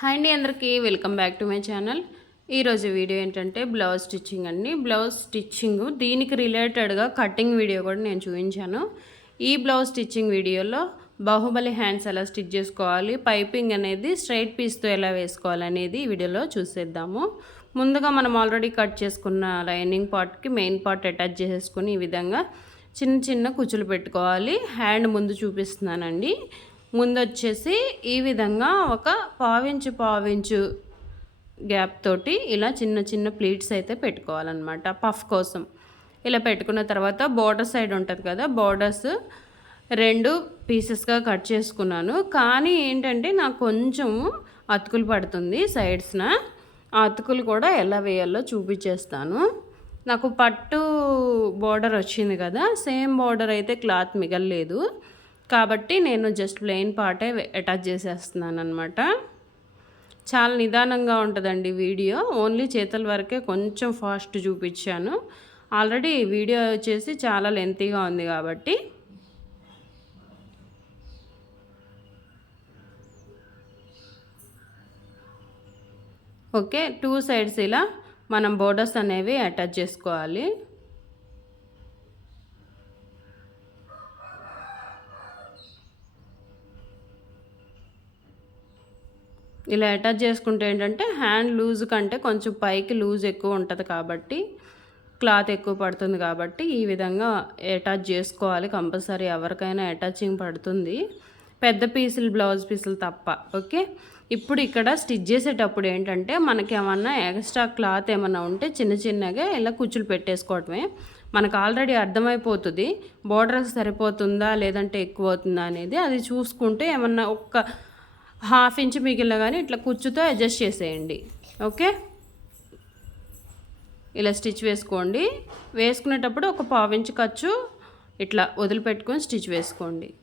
Hi అండి అందరికీ welcome back to my channel. ఈరోజు వీడియో ఏంటంటే బ్లౌజ్ స్టిచ్చింగ్ అండి. బ్లౌజ్ స్టిచ్చింగ్ దీనికి రిలేటెడ్గా కటింగ్ వీడియో కూడా నేను చూపించాను. ఈ బ్లౌజ్ స్టిచ్చింగ్ వీడియోలో బాహుబలి హ్యాండ్స్ ఎలా స్టిచ్ చేసుకోవాలి పైపింగ్ అనేది స్ట్రైట్ పీస్తో ఎలా వేసుకోవాలి అనేది ఈ వీడియోలో చూసేద్దాము. ముందుగా మనం ఆల్రెడీ కట్ చేసుకున్న లైనింగ్ పార్ట్కి మెయిన్ పార్ట్ అటాచ్ చేసేసుకుని ఈ విధంగా చిన్న చిన్న కుచ్చులు పెట్టుకోవాలి. హ్యాండ్ ముందు చూపిస్తున్నానండి. ముందు వచ్చేసి ఈ విధంగా ఒక పావించు పావించు గ్యాప్ తోటి ఇలా చిన్న చిన్న ప్లీట్స్ అయితే పెట్టుకోవాలన్నమాట పఫ్ కోసం. ఇలా పెట్టుకున్న తర్వాత బోర్డర్ సైడ్ ఉంటుంది కదా బోర్డర్స్ రెండు పీసెస్గా కట్ చేసుకున్నాను. కానీ ఏంటంటే నాకు కొంచెం అతుకులు పడుతుంది సైడ్స్న. ఆ అతుకులు కూడా ఎలా వేయాలో చూపించేస్తాను నాకు పట్టు బోర్డర్ వచ్చింది కదా సేమ్ బోర్డర్ అయితే క్లాత్ మిగలలేదు. కాబట్టి నేను జస్ట్ ప్లెయిన్ పార్టే అటాచ్ చేసేస్తున్నాను అనమాట చాలా నిదానంగా ఉంటుందండి వీడియో. ఓన్లీ చేతుల వరకే కొంచెం ఫాస్ట్ చూపించాను. ఆల్రెడీ వీడియో వచ్చేసి చాలా లెంతీగా ఉంది కాబట్టి. ఓకే టూ సైడ్స్ ఇలా మనం బోర్డర్స్ అనేవి అటాచ్ చేసుకోవాలి. ఇలా అటాచ్ చేసుకుంటే ఏంటంటే హ్యాండ్ లూజ్ కంటే కొంచెం పైకి లూజ్ ఎక్కువ ఉంటుంది కాబట్టి క్లాత్ ఎక్కువ పడుతుంది కాబట్టి ఈ విధంగా అటాచ్ చేసుకోవాలి. కంపల్సరీ ఎవరికైనా అటాచింగ్ పడుతుంది. పెద్ద పీసులు బ్లౌజ్ పీసులు తప్ప ఓకే ఇప్పుడు ఇక్కడ స్టిచ్ చేసేటప్పుడు ఏంటంటే మనకి ఏమన్నా ఎక్స్ట్రా క్లాత్ ఏమన్నా ఉంటే చిన్న చిన్నగా ఇలా కుచ్చులు పెట్టేసుకోవటమే. మనకు ఆల్రెడీ అర్థమైపోతుంది. బోర్డర్కి సరిపోతుందా లేదంటే ఎక్కువ అవుతుందా అనేది అది చూసుకుంటే ఏమన్నా ఒక్క హాఫ్ ఇంచ్ మిగిలిన కానీ ఇట్లా కుచ్చుతో అడ్జస్ట్ చేసేయండి. ఓకే? ఇలా స్టిచ్ వేసుకోండి. వేసుకునేటప్పుడు ఒక పావు ఇంచ్ ఖర్చు ఇట్లా వదిలిపెట్టుకొని స్టిచ్ వేసుకోండి.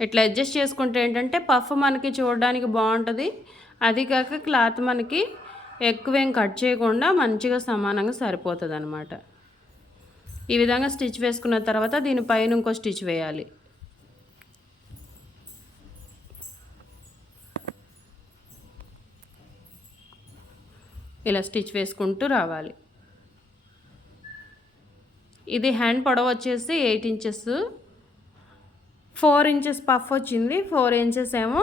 ఇట్లా అడ్జస్ట్ చేసుకుంటే ఏంటంటే పఫ్ మనకి చూడడానికి బాగుంటుంది. అది కాక క్లాత్ మనకి ఎక్కువేం కట్ చేయకుండా మంచిగా సమానంగా సరిపోతుంది అనమాట ఈ విధంగా స్టిచ్ వేసుకున్న తర్వాత దీనిపైన ఇంకో స్టిచ్ వేయాలి. ఇలా స్టిచ్ వేసుకుంటూ రావాలి. ఇది హ్యాండ్ పొడవ వచ్చేసి eight inches. Four inches puff వచ్చింది ఫోర్ ఇంచెస్ ఏమో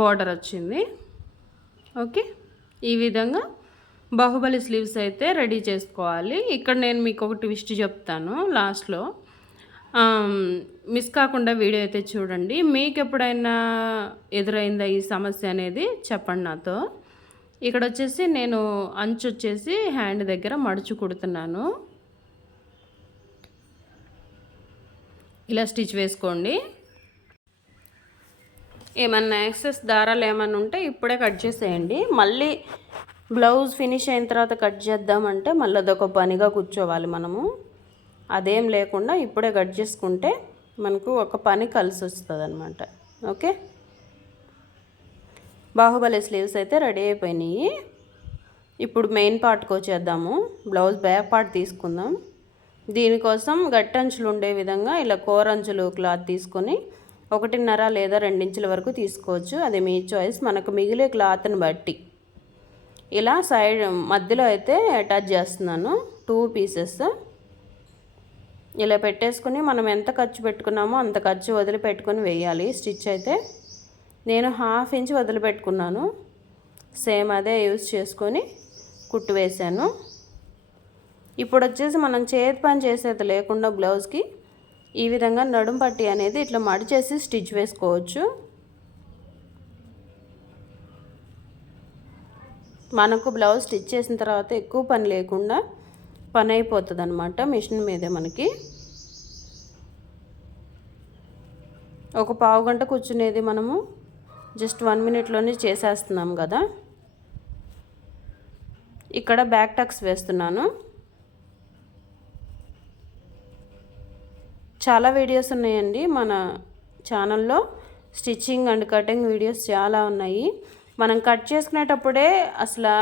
బార్డర్ వచ్చింది. ఓకే? ఈ విధంగా బాహుబలి స్లీవ్స్ అయితే రెడీ చేసుకోవాలి. ఇక్కడ నేను మీకు ఒక ట్విస్ట్ చెప్తాను లాస్ట్లో. మిస్ కాకుండా వీడియో అయితే చూడండి. మీకు ఎప్పుడైనా ఎదురైందా ఈ సమస్య అనేది? చెప్పండి నాతో. ఇక్కడ వచ్చేసి నేను అంచు వచ్చేసి హ్యాండ్ దగ్గర మడుచు కుడుతున్నాను. ఇలా స్టిచ్ వేసుకోండి. ఏమన్నా యాక్సెస్ దారాలు ఏమన్నా ఉంటే ఇప్పుడే కట్ చేసేయండి. మళ్ళీ బ్లౌజ్ ఫినిష్ అయిన తర్వాత కట్ చేద్దామంటే మళ్ళీ అదొక పనిగా కూర్చోవాలి మనము. అదేం లేకుండా ఇప్పుడే కట్ చేసుకుంటే మనకు ఒక పని కలిసి వస్తుంది అనమాట ఓకే? బాహుబలి స్లీవ్స్ అయితే రెడీ అయిపోయినాయి. ఇప్పుడు మెయిన్ పార్ట్కి వచ్చేద్దాము. బ్లౌజ్ బ్యాక్ పార్ట్ తీసుకుందాం. దీనికోసం గట్టంచులు ఉండే విధంగా ఇలా కోరంచులు క్లాత్ తీసుకొని ఒకటిన్నర లేదా రెండించుల వరకు తీసుకోవచ్చు. అది మీ చాయిస్. మనకు మిగిలే క్లాత్ని బట్టి. ఇలా సైడ్ మధ్యలో అయితే అటాచ్ చేస్తున్నాను. Two pieces. ఇలా పెట్టేసుకుని మనం ఎంత ఖర్చు పెట్టుకున్నామో అంత ఖర్చు వదిలిపెట్టుకొని వేయాలి. స్టిచ్ అయితే నేను హాఫ్ ఇంచ్ వదిలిపెట్టుకున్నాను. సేమ్ అదే యూజ్ చేసుకొని కుట్టు వేసాను ఇప్పుడు వచ్చేసి మనం చేతి పని చేసేది లేకుండా బ్లౌజ్కి ఈ విధంగా నడుం పట్టి అనేది ఇట్లా మడిచేసి స్టిచ్ వేసుకోవచ్చు. మనకు బ్లౌజ్ స్టిచ్ చేసిన తర్వాత ఎక్కువ పని లేకుండా పని అయిపోతుంది అనమాట మిషన్ మీదే మనకి. ఒక పావు గంట కూర్చునేది మనము. జస్ట్ వన్ మినిట్లోనే చేసేస్తున్నాం కదా. ఇక్కడ బ్యాక్ టక్స్ వేస్తున్నాను. చాలా వీడియోస్ ఉన్నాయండి మన ఛానల్లో. స్టిచ్చింగ్ అండ్ కటింగ్ వీడియోస్ చాలా ఉన్నాయి. మనం కట్ చేసుకునేటప్పుడే అసలు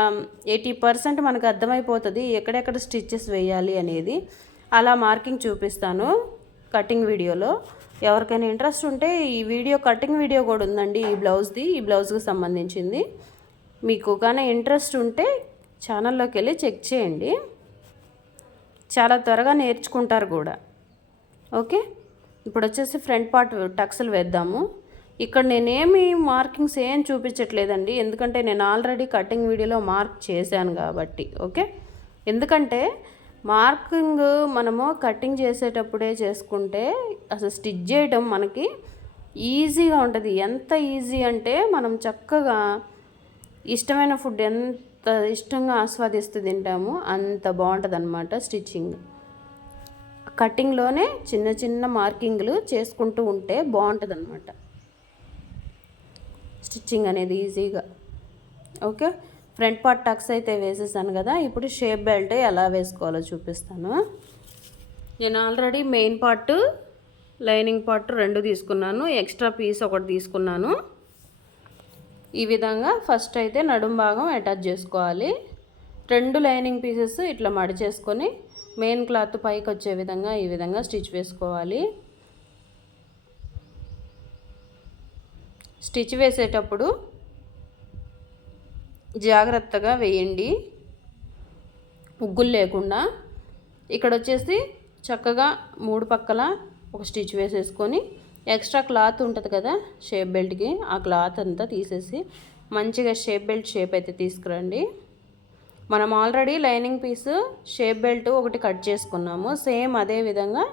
ఎయిటీ పర్సెంట్ మనకు అర్థమైపోతుంది ఎక్కడెక్కడ స్టిచ్చెస్ వేయాలి అనేది. అలా మార్కింగ్ చూపిస్తాను కటింగ్ వీడియోలో. ఎవరికైనా ఇంట్రెస్ట్ ఉంటే ఈ వీడియో కటింగ్ వీడియో కూడా ఉందండి ఈ బ్లౌజ్ది. ఈ బ్లౌజ్కి సంబంధించింది. మీకు కానీ ఇంట్రెస్ట్ ఉంటే ఛానల్లోకి వెళ్ళి చెక్ చేయండి. చాలా త్వరగా నేర్చుకుంటారు కూడా. ఓకే? ఇప్పుడు వచ్చేసి ఫ్రంట్ పార్ట్ టక్స్లు వేద్దాము. ఇక్కడ నేనేమి మార్కింగ్స్ ఏం చూపించట్లేదండి. ఎందుకంటే నేను ఆల్రెడీ కటింగ్ వీడియోలో మార్క్ చేశాను కాబట్టి. ఓకే? ఎందుకంటే మార్కింగ్ మనము కటింగ్ చేసేటప్పుడే చేసుకుంటే అసలు స్టిచ్ చేయడం మనకి ఈజీగా ఉంటుంది. ఎంత ఈజీ అంటే మనం చక్కగా ఇష్టమైన ఫుడ్ ఎంత ఇష్టంగా ఆస్వాదిస్తూ తింటామో అంత బాగుంటుంది అనమాట స్టిచ్చింగ్. కటింగ్లోనే చిన్న చిన్న మార్కింగ్లు చేసుకుంటూ ఉంటే బాగుంటుంది అనమాట స్టిచ్చింగ్ అనేది ఈజీగా. ఓకే? ఫ్రంట్ పార్ట్ టక్స్ అయితే వేసేసాను కదా ఇప్పుడు షేప్ బెల్ట్ ఎలా వేసుకోవాలో చూపిస్తాను. నేను already main part lining part రెండు తీసుకున్నాను ఎక్స్ట్రా పీస్ ఒకటి తీసుకున్నాను. ఈ విధంగా ఫస్ట్ అయితే నడుం భాగం అటాచ్ చేసుకోవాలి. రెండు లైనింగ్ పీసెస్ ఇట్లా మడిచేసుకొని మెయిన్ క్లాత్ పైకి వచ్చే విధంగా ఈ విధంగా స్టిచ్ వేసుకోవాలి. స్టిచ్ వేసేటప్పుడు జాగ్రత్తగా వేయండి. ఉగ్గులు లేకుండా. ఇక్కడ వచ్చేసి చక్కగా మూడు పక్కల ఒక స్టిచ్ వేసేసుకొని ఎక్స్ట్రా క్లాత్ ఉంటుంది కదా షేప్ బెల్ట్కి ఆ క్లాత్ అంతా తీసేసి మంచిగా షేప్ బెల్ట్ షేప్ అయితే తీసుకురండి. మనం already lining piece shape belt ఒకటి కట్ చేసుకున్నాము. సేమ్ అదే విధంగా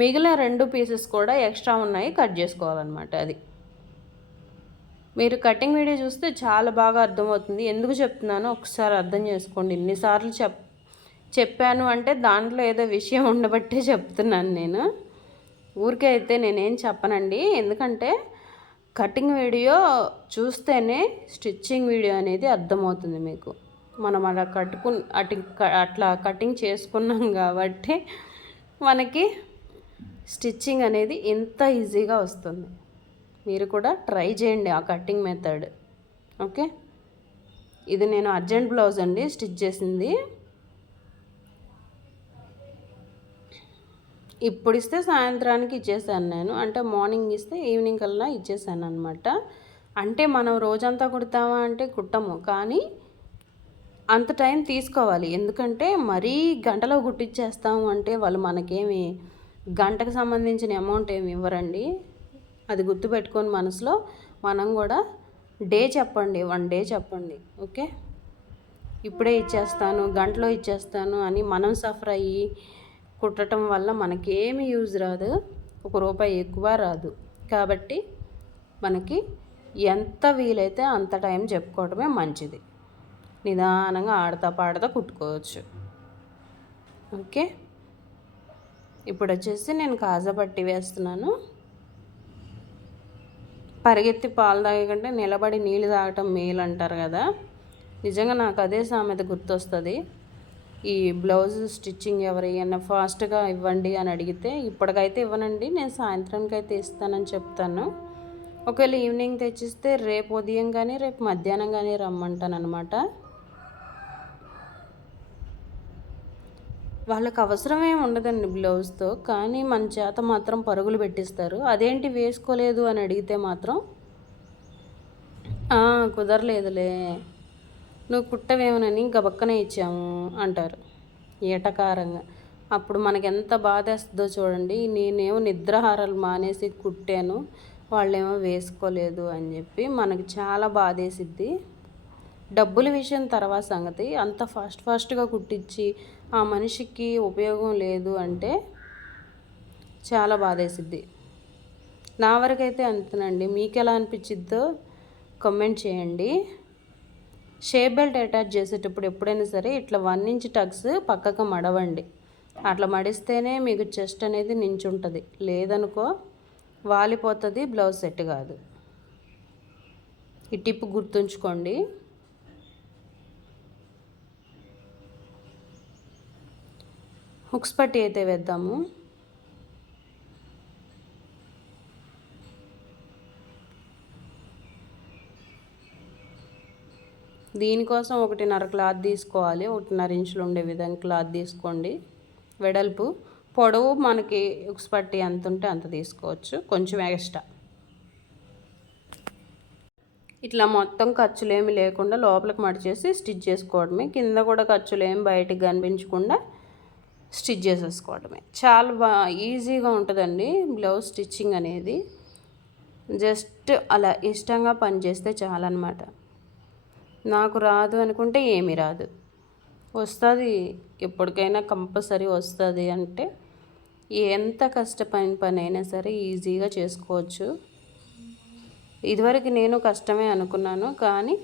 మిగిలిన రెండు పీసెస్ కూడా ఎక్స్ట్రా ఉన్నాయి కట్ చేసుకోవాలన్నమాట అది. మీరు కటింగ్ వీడియో చూస్తే చాలా బాగా అర్థమవుతుంది. ఎందుకు చెప్తున్నానో ఒకసారి అర్థం చేసుకోండి. ఇన్నిసార్లు చెప్ చెప్పాను అంటే దాంట్లో ఏదో విషయం ఉండబట్టే చెప్తున్నాను నేను. ఊరికే అయితే నేనేం చెప్పనండి. ఎందుకంటే కటింగ్ వీడియో చూస్తేనే స్టిచ్చింగ్ వీడియో అనేది అర్థమవుతుంది మీకు. మనం అలా కట్టుకు అటు అట్లా కటింగ్ చేసుకున్నాం కాబట్టి మనకి స్టిచ్చింగ్ అనేది ఎంత ఈజీగా వస్తుంది. మీరు కూడా ట్రై చేయండి ఆ కటింగ్ మెథడ్. ఓకే? ఇది నేను అర్జెంట్ బ్లౌజ్ అండి స్టిచ్ చేసింది. ఇప్పుడు ఇస్తే సాయంత్రానికి ఇచ్చేసాను నేను. అంటే మార్నింగ్ ఇస్తే ఈవినింగ్ కల్లా ఇచ్చేసాను అనమాట అంటే మనం రోజంతా కుడతామా అంటే కుట్టము కానీ అంత టైం తీసుకోవాలి. ఎందుకంటే మరీ గంటలో కుట్టించేస్తాము అంటే వాళ్ళు మనకేమి గంటకు సంబంధించిన అమౌంట్ ఏమి ఇవ్వరండి. అది గుర్తుపెట్టుకొని మనసులో మనం కూడా డే చెప్పండి వన్ డే చెప్పండి ఓకే? ఇప్పుడే ఇచ్చేస్తాను గంటలో ఇచ్చేస్తాను అని మనం సఫర్ అయ్యి కుట్టడం వల్ల మనకేమి యూజ్ రాదు ఒక రూపాయి ఎక్కువ రాదు. కాబట్టి మనకి ఎంత వీలైతే అంత టైం చెప్పుకోవడమే మంచిది. నిదానంగా ఆడతా పాడతా కుట్టుకోవచ్చు. ఓకే? ఇప్పుడు వచ్చేసి నేను కాజా పట్టి వేస్తున్నాను. పరిగెత్తి పాలు తాగకంటే నిలబడి నీళ్ళు తాగటం మేలు అంటారు కదా. నిజంగా నాకు అదే సామెత గుర్తొస్తుంది. ఈ బ్లౌజ్ స్టిచ్చింగ్ ఎవరైనా ఫాస్ట్గా ఇవ్వండి అని అడిగితే ఇప్పటికైతే ఇవ్వనండి నేను సాయంత్రానికి అయితే ఇస్తానని చెప్తాను. ఒకవేళ ఈవినింగ్ తెచ్చిస్తే రేపు ఉదయం కానీ రేపు మధ్యాహ్నం కానీ రమ్మంటాను అనమాట వాళ్ళకి అవసరమే ఉండదండి బ్లౌజ్తో కానీ మన చేత మాత్రం పరుగులు పెట్టిస్తారు. అదేంటి వేసుకోలేదు అని అడిగితే మాత్రం కుదరలేదులే. నువ్వు కుట్టవేమోనని గబక్కనే ఇచ్చాము అంటారు. ఏటకారంగా. అప్పుడు మనకి ఎంత బాధేస్తుందో చూడండి. నేనేమో నిద్రహారాలు మానేసి కుట్టాను వాళ్ళేమో వేసుకోలేదు అని చెప్పి మనకి చాలా బాధేసిద్ది డబ్బుల విషయం తర్వాత సంగతి. అంత ఫాస్ట్ ఫాస్ట్గా కుట్టించి ఆ మనిషికి ఉపయోగం లేదు అంటే చాలా బాధేసిద్ది. నా వరకైతే అంతేనండి. మీకు ఎలా అనిపించిద్దో కమెంట్ చేయండి. షేప్ బెల్ట్ అటాచ్ చేసేటప్పుడు ఎప్పుడైనా సరే ఇట్లా వన్ ఇంచ్ టగ్స్ పక్కకు మడవండి. అట్లా మడిస్తేనే మీకు చెస్ట్ అనేది నించుంటుంది. లేదనుకో వాలిపోతుంది బ్లౌజ్ సెట్ కాదు. ఈ టిప్ గుర్తుంచుకోండి. హుక్స్ పట్టి అయితే వేద్దాము. దీనికోసం ఒకటిన్నర క్లాత్ తీసుకోవాలి. ఒకటిన్నర ఇంచులు ఉండే విధంగా క్లాత్ తీసుకోండి. వెడల్పు పొడవు మనకి ఉక్స్ పట్టి ఎంత ఉంటే అంత తీసుకోవచ్చు. కొంచెం ఎక్స్ట్రా. ఇట్లా మొత్తం ఖర్చులు ఏమి లేకుండా లోపలికి మడిచేసి స్టిచ్ చేసుకోవడమే. కింద కూడా ఖర్చులు ఏమి బయటికి కనిపించకుండా స్టిచ్ చేసేసుకోవడమే. చాలా బా ఈజీగా ఉంటుందండి బ్లౌజ్ స్టిచ్చింగ్ అనేది. జస్ట్ అలా ఇష్టంగా పనిచేస్తే చాలన్నమాట. నాకు రాదు అనుకుంటే ఏమీ రాదు. వస్తుంది ఎప్పటికైనా కంపల్సరీ వస్తుంది అంటే ఎంత కష్టపడిన పని అయినా సరే ఈజీగా చేసుకోవచ్చు. ఇదివరకు నేను కష్టమే అనుకున్నాను కానీ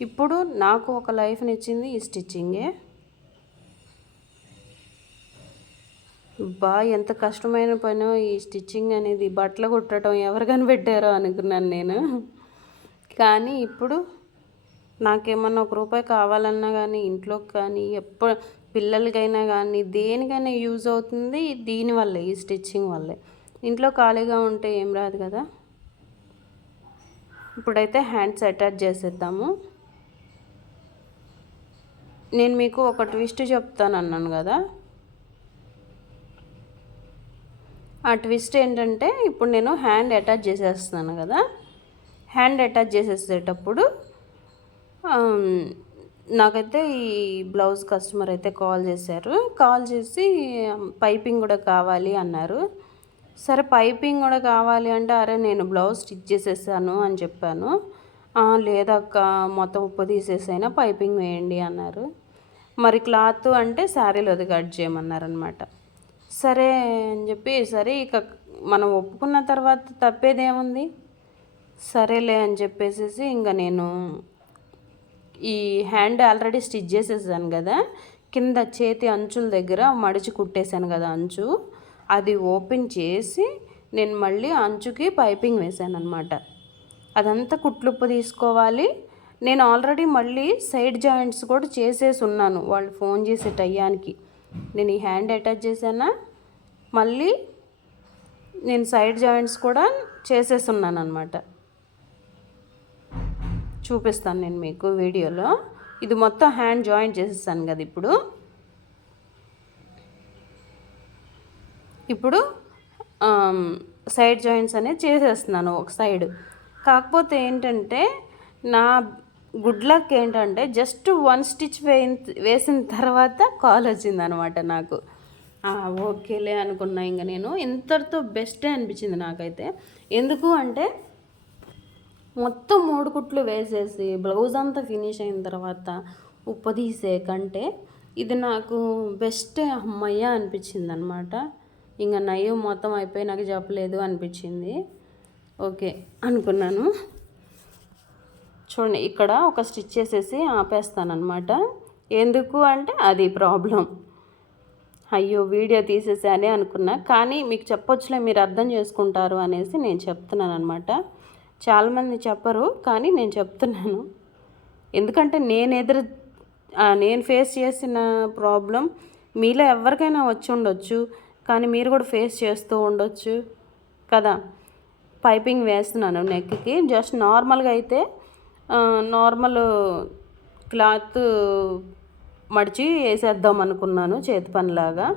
ఇప్పుడు నాకు ఒక లైఫ్ని ఇచ్చింది ఈ స్టిచ్చింగే. బా ఎంత కష్టమైన పనో. ఈ స్టిచ్చింగ్ అనేది బట్టలు కుట్టడం ఎవరు కనిపెట్టారో అనుకున్నాను నేను. కానీ ఇప్పుడు నాకేమన్నా ఒక రూపాయి కావాలన్నా కానీ ఇంట్లోకి కానీ ఎప్పుడు పిల్లలకైనా కానీ దేనికైనా యూజ్ అవుతుంది దీనివల్లే ఈ స్టిచ్చింగ్ వల్లే. ఇంట్లో ఖాళీగా ఉంటే ఏం రాదు కదా. ఇప్పుడైతే హ్యాండ్స్ అటాచ్ చేసేద్దాము. నేను మీకు ఒక ట్విస్ట్ చెప్తాను అన్నాను కదా. ఆ ట్విస్ట్ ఏంటంటే ఇప్పుడు నేను హ్యాండ్ అటాచ్ చేసేస్తున్నాను కదా. హ్యాండ్ అటాచ్ చేసేసేటప్పుడు నాకైతే ఈ బ్లౌజ్ కస్టమర్ అయితే కాల్ చేశారు. కాల్ చేసి పైపింగ్ కూడా కావాలి అన్నారు. సరే పైపింగ్ కూడా కావాలి అంటే అరే నేను బ్లౌజ్ స్టిచ్ చేసేసాను అని చెప్పాను. లేదక్క మొత్తం ఉప్పు తీసేసైనా పైపింగ్ వేయండి అన్నారు. మరి క్లాత్ అంటే శారీలో అది కట్ చేయమన్నారనమాట సరే అని చెప్పి సరే ఇక మనం ఒప్పుకున్న తర్వాత తప్పేదేముంది? సరేలే అని చెప్పేసేసి ఇంకా నేను ఈ హ్యాండ్ ఆల్రెడీ స్టిచ్ చేసేసాను కదా కింద చేతి అంచుల దగ్గర మడిచి కుట్టేశాను కదా అంచు అది ఓపెన్ చేసి నేను మళ్ళీ అంచుకి పైపింగ్ వేసాను అనమాట అదంతా కుట్లుప్పు తీసుకోవాలి. నేను ఆల్రెడీ మళ్ళీ సైడ్ జాయింట్స్ కూడా చేసేసి ఉన్నాను వాళ్ళు ఫోన్ చేసే టయానికి. నేను ఈ హ్యాండ్ అటాచ్ చేశానా? మళ్ళీ నేను సైడ్ జాయింట్స్ కూడా చేసేసి ఉన్నాను అనమాట చూపిస్తాను నేను మీకు వీడియోలో. ఇది మొత్తం హ్యాండ్ జాయింట్ చేసేసాను కదా ఇప్పుడు. ఇప్పుడు సైడ్ జాయింట్స్ అనేది చేసేస్తున్నాను ఒక సైడ్. కాకపోతే ఏంటంటే నా గుడ్ లక్ ఏంటంటే జస్ట్ వన్ స్టిచ్ వేయి వేసిన తర్వాత కాల్ వచ్చిందనమాట నాకు. ఓకేలే అనుకున్నా ఇంకా నేను. ఇంతటితో బెస్టే అనిపించింది నాకైతే. ఎందుకు అంటే మొత్తం మూడు కుట్లు వేసేసి బ్లౌజ్ అంతా ఫినిష్ అయిన తర్వాత ఉప్పు తీసే కంటే ఇది నాకు బెస్ట్ అమ్మయ్య అనిపించింది అనమాట ఇంకా నయ్యం మొత్తం అయిపోయి నాకు చెప్పలేదు అనిపించింది. ఓకే అనుకున్నాను. చూడండి ఇక్కడ ఒక స్టిచ్ చేసేసి ఆపేస్తానమాట ఎందుకు అంటే అది ప్రాబ్లం. అయ్యో వీడియో తీసేసానే అనుకున్నా. కానీ మీకు చెప్పొచ్చులే మీరు అర్థం చేసుకుంటారు అనేసి నేను చెప్తున్నాను అనమాట చాలామంది చెప్పరు కానీ నేను చెప్తున్నాను. ఎందుకంటే నేను ఎదురు నేను ఫేస్ చేసిన ప్రాబ్లం మీలో ఎవరికైనా వచ్చి ఉండొచ్చు. కానీ మీరు కూడా ఫేస్ చేస్తూ ఉండొచ్చు కదా. పైపింగ్ వేస్తున్నాను నెక్కి జస్ట్ నార్మల్గా అయితే నార్మల్ క్లాత్ మడిచి వేసేద్దాం అనుకున్నాను చేతి పనిలాగా.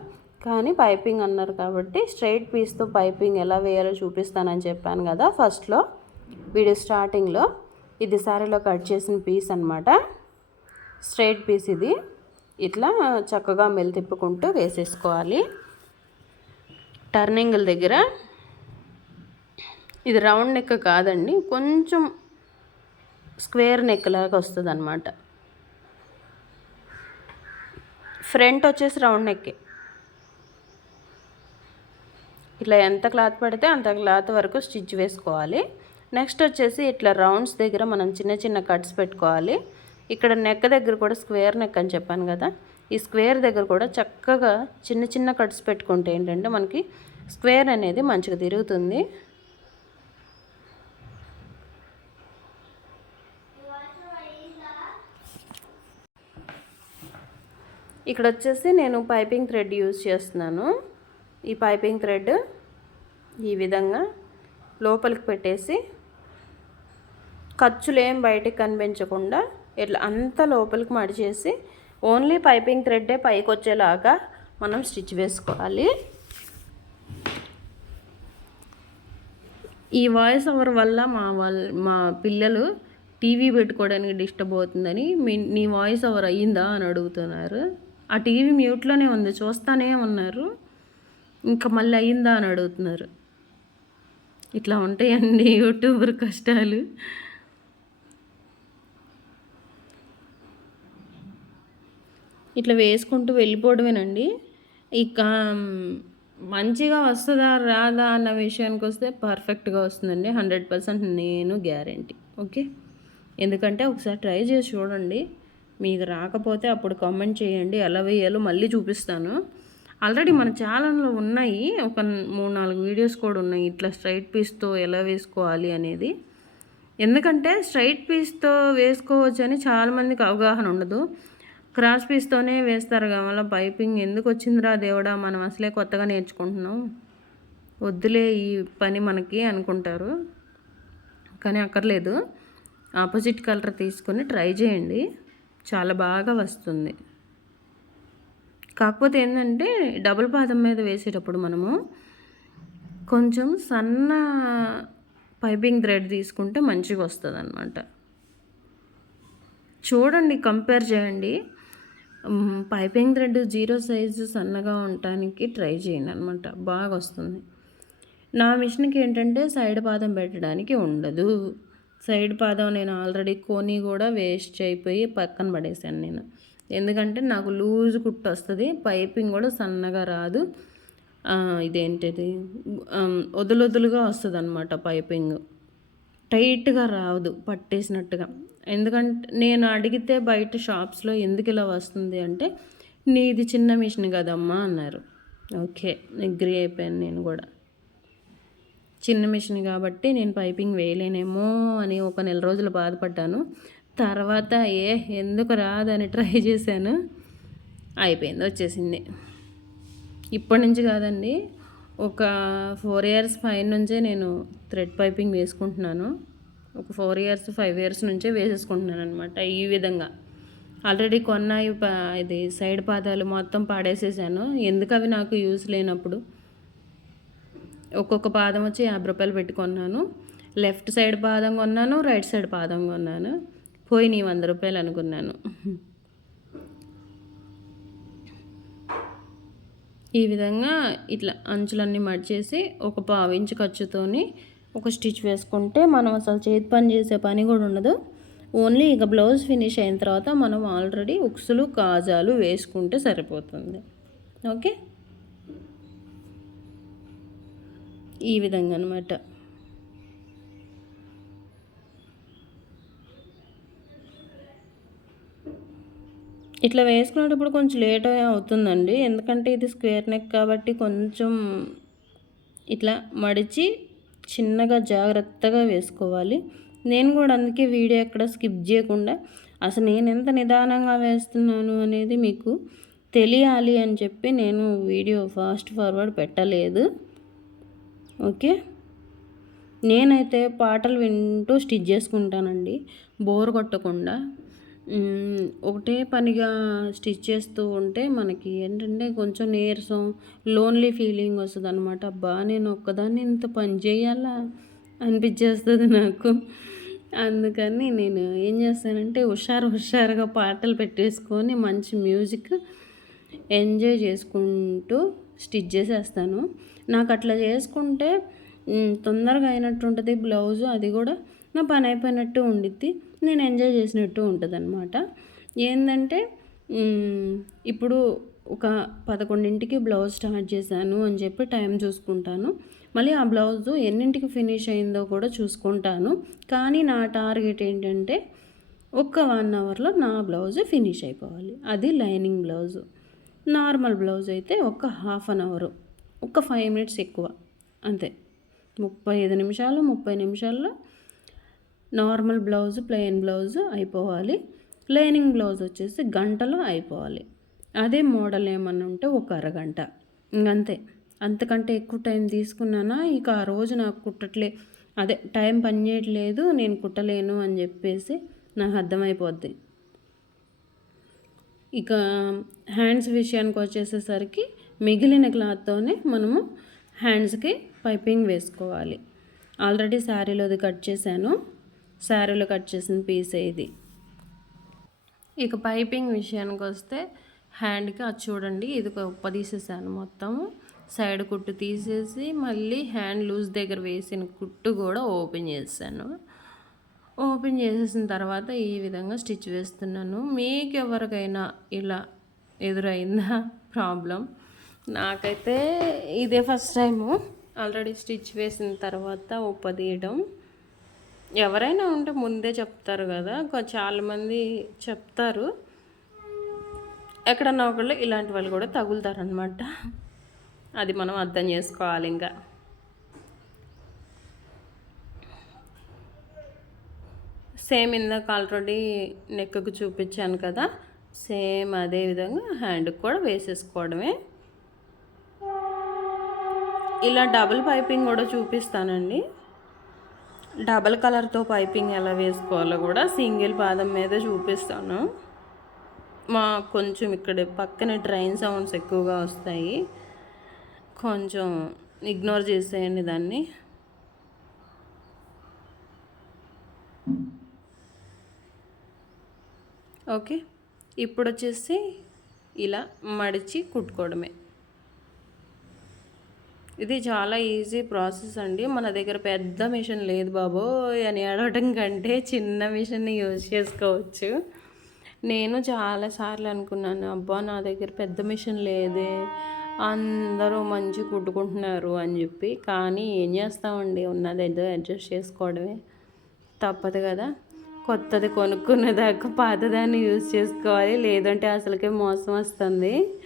కానీ పైపింగ్ అన్నారు కాబట్టి స్ట్రైట్ పీస్తో పైపింగ్ ఎలా వేయాలో చూపిస్తానని చెప్పాను కదా ఫస్ట్లో వీడియో స్టార్టింగ్లో ఇది సారీలో కట్ చేసిన పీస్ అనమాట స్ట్రైట్ పీస్ ఇది. ఇట్లా చక్కగా మెల్ తిప్పుకుంటూ వేసేసుకోవాలి. టర్నింగ్ల దగ్గర. ఇది రౌండ్ నెక్ కాదండి కొంచెం స్క్వేర్ నెక్ లాగా వస్తుంది అనమాట ఫ్రంట్ వచ్చేసి రౌండ్ నెక్కే. ఇట్లా ఎంత క్లాత్ పడితే అంత క్లాత్ వరకు స్టిచ్ వేసుకోవాలి. నెక్స్ట్ వచ్చేసి ఇట్లా రౌండ్స్ దగ్గర మనం చిన్న చిన్న కట్స్ పెట్టుకోవాలి. ఇక్కడ నెక్ దగ్గర కూడా స్క్వేర్ నెక్ అని చెప్పాను కదా. ఈ స్క్వేర్ దగ్గర కూడా చక్కగా చిన్న చిన్న కట్స్ పెట్టుకుంటే ఏంటంటే మనకి స్క్వేర్ అనేది మంచిగా తిరుగుతుంది. ఇక్కడ వచ్చేసి నేను పైపింగ్ థ్రెడ్ యూజ్ చేస్తున్నాను. ఈ పైపింగ్ థ్రెడ్ ఈ విధంగా లోపలికి పెట్టేసి ఖర్చులు ఏం కనిపించకుండా ఇట్లా అంత లోపలికి మడిచేసి ఓన్లీ పైపింగ్ థ్రెడ్డే పైకి వచ్చేలాగా మనం స్టిచ్ వేసుకోవాలి. ఈ వాయిస్ ఓవర్ వల్ల మా వాళ్ళ మా పిల్లలు టీవీ పెట్టుకోవడానికి డిస్టర్బ్ అవుతుందని మీ నీ వాయిస్ ఓవర్ అయ్యిందా అని అడుగుతున్నారు. ఆ టీవీ మ్యూట్లోనే ఉంది చూస్తానే ఉన్నారు. ఇంకా మళ్ళీ అయిందా అని అడుగుతున్నారు. ఇట్లా ఉంటాయండి యూట్యూబర్ కష్టాలు. ఇట్లా వేసుకుంటూ వెళ్ళిపోవడమేనండి. ఇక మంచిగా వస్తుందా రాదా అన్న విషయానికి వస్తే పర్ఫెక్ట్గా వస్తుందండి. హండ్రెడ్ పర్సెంట్ నేను గ్యారంటీ. ఓకే? ఎందుకంటే ఒకసారి ట్రై చేసి చూడండి. మీకు రాకపోతే అప్పుడు కామెంట్ చేయండి. ఎలా వేయాలో మళ్ళీ చూపిస్తాను. ఆల్రెడీ మన ఛానల్లో ఉన్నాయి. ఒక మూడు నాలుగు వీడియోస్ కూడా ఉన్నాయి. ఇట్లా స్ట్రైట్ పీస్తో ఎలా వేసుకోవాలి అనేది. ఎందుకంటే స్ట్రైట్ పీస్తో వేసుకోవచ్చు అని చాలామందికి అవగాహన ఉండదు. క్రాస్ పీస్తోనే వేస్తారు కావాల? పైపింగ్ ఎందుకు వచ్చిందిరా దేవుడా? మనం అసలే కొత్తగా నేర్చుకుంటున్నాం. వద్దులే ఈ పని మనకి అనుకుంటారు. కానీ అక్కర్లేదు. ఆపోజిట్ కలర్ తీసుకొని ట్రై చేయండి. చాలా బాగా వస్తుంది. కాకపోతే ఏంటంటే డబుల్ పాదం మీద వేసేటప్పుడు మనము కొంచెం సన్న పైపింగ్ థ్రెడ్ తీసుకుంటే మంచిగా వస్తుంది అనమాట చూడండి కంపేర్ చేయండి. పైపింగ్ థ్రెడ్ జీరో సైజు సన్నగా ఉండటానికి ట్రై చేయండి అనమాట బాగా వస్తుంది. నా మిషన్కి ఏంటంటే సైడ్ పాదం పెట్టడానికి ఉండదు. సైడ్ పాదం నేను ఆల్రెడీ కొని కూడా వేస్ట్ అయిపోయి పక్కన పడేసాను నేను. ఎందుకంటే నాకు లూజ్ కుట్టు వస్తుంది పైపింగ్ కూడా సన్నగా రాదు. ఇదేంటిది? వదులొదులుగా వస్తుంది అనమాట పైపింగ్. టైట్గా రాదు పట్టేసినట్టుగా. ఎందుకంటే నేను అడిగితే బయట షాప్స్లో ఎందుకు ఇలా వస్తుంది అంటే నీది చిన్న మిషన్ కదమ్మా అన్నారు. ఓకే ఎగ్రీ అయిపోయాను నేను కూడా. చిన్న మిషన్ కాబట్టి నేను పైపింగ్ వేయలేనేమో అని ఒక నెల రోజులు బాధపడ్డాను. తర్వాత ఏ ఎందుకు రాదని ట్రై చేశాను. అయిపోయింది వచ్చేసింది. ఇప్పటి నుంచి కాదండి ఒక ఫోర్ ఇయర్స్ పైన నుంచే నేను థ్రెడ్ పైపింగ్ వేసుకుంటున్నాను. ఒక ఫోర్ ఇయర్స్ ఫైవ్ ఇయర్స్ నుంచే వేసేసుకుంటున్నాను అనమాట ఈ విధంగా. ఆల్రెడీ కొన్న ఇది సైడ్ పాదాలు మొత్తం పాడేసేసాను. ఎందుకు అవి నాకు యూస్ లేనప్పుడు? ఒక్కొక్క పాదం వచ్చి యాభై రూపాయలు పెట్టుకున్నాను. లెఫ్ట్ సైడ్ పాదం కొన్నాను రైట్ సైడ్ పాదం కొన్నాను. పోయి వంద రూపాయలు అనుకున్నాను. ఈ విధంగా ఇట్లా అంచులన్నీ మడిచేసి ఒక పావు ఇంచు ఖర్చుతోని ఒక స్టిచ్ వేసుకుంటే మనం అసలు చేతి పని చేసే పని కూడా ఉండదు. ఓన్లీ ఇక బ్లౌజ్ ఫినిష్ అయిన తర్వాత మనం ఆల్రెడీ ఉక్సులు కాజాలు వేసుకుంటే సరిపోతుంది. ఓకే? ఈ విధంగా అనమాట ఇట్లా వేసుకునేటప్పుడు కొంచెం లేట్ అవుతుందండి. ఎందుకంటే ఇది స్క్వేర్ నెక్ కాబట్టి కొంచెం ఇట్లా మడిచి చిన్నగా జాగ్రత్తగా వేసుకోవాలి. నేను కూడా అందుకే వీడియో ఎక్కడ స్కిప్ చేయకుండా అసలు నేను ఎంత నిదానంగా వేస్తున్నాను అనేది మీకు తెలియాలి అని చెప్పి నేను వీడియో ఫాస్ట్ ఫార్వర్డ్ పెట్టలేదు. ఓకే? నేనైతే పాటలు వింటూ స్టిచ్ చేసుకుంటానండి. బోర్ కొట్టకుండా. ఒకటే పనిగా స్టిచ్ చేస్తూ ఉంటే మనకి ఏంటంటే కొంచెం నీరసం లోన్లీ ఫీలింగ్ వస్తుంది అనమాట అబ్బా నేను ఒక్కదాన్ని ఇంత పని చేయాలా? అనిపించేస్తుంది నాకు. అందుకని నేను ఏం చేస్తానంటే హుషారు హుషారుగా పాటలు పెట్టేసుకొని మంచి మ్యూజిక్ ఎంజాయ్ చేసుకుంటూ స్టిచ్ చేసేస్తాను. నాకు అట్లా చేసుకుంటే తొందరగా అయినట్టు ఉంటుంది బ్లౌజు అది కూడా నా పని అయిపోయినట్టు ఉండిద్ది. నేను ఎంజాయ్ చేసినట్టు ఉంటుంది అనమాట ఏంటంటే ఇప్పుడు ఒక పదకొండింటికి బ్లౌజ్ స్టార్ట్ చేశాను అని చెప్పి టైం చూసుకుంటాను. మళ్ళీ ఆ బ్లౌజు ఎన్నింటికి ఫినిష్ అయిందో కూడా చూసుకుంటాను. కానీ నా టార్గెట్ ఏంటంటే ఒక్క వన్ అవర్లో నా బ్లౌజ్ ఫినిష్ అయిపోవాలి. అది లైనింగ్ బ్లౌజు. నార్మల్ బ్లౌజ్ అయితే ఒక హాఫ్ అన్ అవరు ఒక ఫైవ్ మినిట్స్ ఎక్కువ అంతే. ముప్పై ఐదు నిమిషాలు ముప్పై నిమిషాల్లో నార్మల్ బ్లౌజ్ ప్లెయిన్ బ్లౌజ్ అయిపోవాలి. లైనింగ్ బ్లౌజ్ వచ్చేసి గంటలో అయిపోవాలి. అదే మోడల్ ఏమన్నా ఉంటే ఒక అరగంట ఇంకంతే. అంతకంటే ఎక్కువ టైం తీసుకున్నానా? ఇక ఆ రోజు నాకు కుట్టట్లే అదే టైం పనిచేయట్లేదు నేను కుట్టలేను అని చెప్పేసి నాకు అర్థమైపోద్ది. ఇక హ్యాండ్స్ విషయానికి వచ్చేసేసరికి మిగిలిన క్లాత్తోనే మనము హ్యాండ్స్కి పైపింగ్ వేసుకోవాలి. ఆల్రెడీ శారీలోది కట్ చేశాను. శారీలో కట్ చేసిన పీసే ఇది ఇక పైపింగ్ విషయానికి వస్తే హ్యాండ్కి అది చూడండి ఇది ఒక ఉప్ప తీసేసాను మొత్తము. సైడ్ కుట్టు తీసేసి మళ్ళీ హ్యాండ్ లూజ్ దగ్గర వేసిన కుట్టు కూడా ఓపెన్ చేశాను. ఓపెన్ చేసేసిన తర్వాత ఈ విధంగా స్టిచ్ వేస్తున్నాను. మీకు ఎవరికైనా ఇలా ఎదురైందా ప్రాబ్లం? నాకైతే ఇదే ఫస్ట్ టైము. ఆల్రెడీ స్టిచ్ వేసిన తర్వాత ఉప్ప ఎవరైనా ఉంటే ముందే చెప్తారు కదా. చాలామంది చెప్తారు. ఎక్కడన్నా ఒకళ్ళు ఇలాంటి వాళ్ళు కూడా తగులుతారనమాట అది మనం అర్థం చేసుకోవాలి ఇంకా. సేమ్ ఇందాక ఆల్రెడీ నెక్కకు చూపించాను కదా సేమ్ అదే విధంగా హ్యాండ్కి కూడా వేసేసుకోవడమే. ఇలా డబుల్ పైపింగ్ కూడా చూపిస్తానండి. డబల్ కలర్తో పైపింగ్ ఎలా వేసుకోవాలో కూడా సింగిల్ పాదం మీద చూపిస్తాను. మా కొంచెం ఇక్కడ పక్కన ట్రైన్ సౌండ్స్ ఎక్కువగా వస్తాయి. కొంచెం ఇగ్నోర్ చేసేయండి దాన్ని. ఓకే. ఇప్పుడు వచ్చేసి ఇలా మడిచి కుట్టుకోవడమే. ఇది చాలా ఈజీ ప్రాసెస్ అండి. మన దగ్గర పెద్ద మిషన్ లేదు బాబోయ్ అని అడగటం కంటే చిన్న మిషన్ని యూజ్ చేసుకోవచ్చు. నేను చాలాసార్లు అనుకున్నాను అబ్బా నా దగ్గర పెద్ద మిషన్ లేదే అందరూ మంచి కుట్టుకుంటున్నారు అని చెప్పి. కానీ ఏం చేస్తామండి? ఉన్నది అడ్జస్ట్ చేసుకోవడమే. తప్పదు కదా. కొత్తది కొనుక్కునేదాకా పాతదాన్ని యూజ్ చేసుకోవాలి. లేదంటే అసలుకే మోసం వస్తుంది.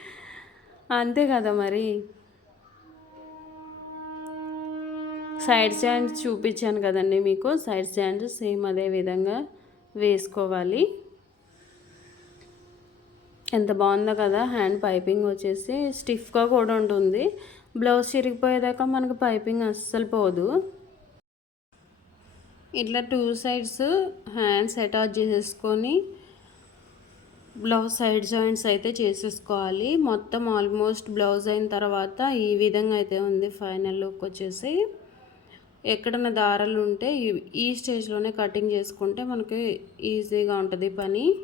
అంతే కదా మరి. సైడ్ స్టాండ్స్ చూపించాను కదండి మీకు. సైడ్ స్టాండ్స్ సేమ్ అదే విధంగా వేసుకోవాలి. ఎంత బాగుందో కదా. హ్యాండ్ పైపింగ్ వచ్చేసి స్టిఫ్గా కూడా ఉంటుంది. బ్లౌజ్ చిరిగిపోయేదాకా మనకు పైపింగ్ అస్సలు పోదు. ఇట్లా టూ సైడ్స్ హ్యాండ్స్ అటాచ్ చేసేసుకొని బ్లౌజ్ సైడ్ జాయింట్స్ అయితే చేసేసుకోవాలి. మొత్తం ఆల్మోస్ట్ బ్లౌజ్ అయిన తర్వాత ఈ విధంగా అయితే ఉంది ఫైనల్ లుక్ వచ్చేసి. ఎక్కడన్నా దారాలు ఉంటే ఈ- స్టేజ్లోనే కటింగ్ చేసుకుంటే మనకి ఈజీగా ఉంటుంది పని.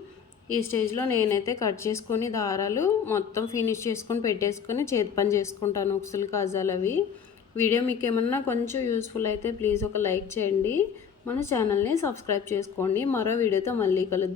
ఈ స్టేజ్లో నేనైతే కట్ చేసుకొని దారాలు మొత్తం ఫినిష్ చేసుకొని పెట్టేసుకొని చేతి పని చేసుకుంటాను ఉక్సులు కాజాలు అవి. వీడియో మీకు ఏమన్నా కొంచెం యూస్ఫుల్ అయితే ప్లీజ్ ఒక లైక్ చేయండి. మన ఛానల్ని సబ్స్క్రైబ్ చేసుకోండి. మరో వీడియోతో మళ్ళీ కలుద్దాం.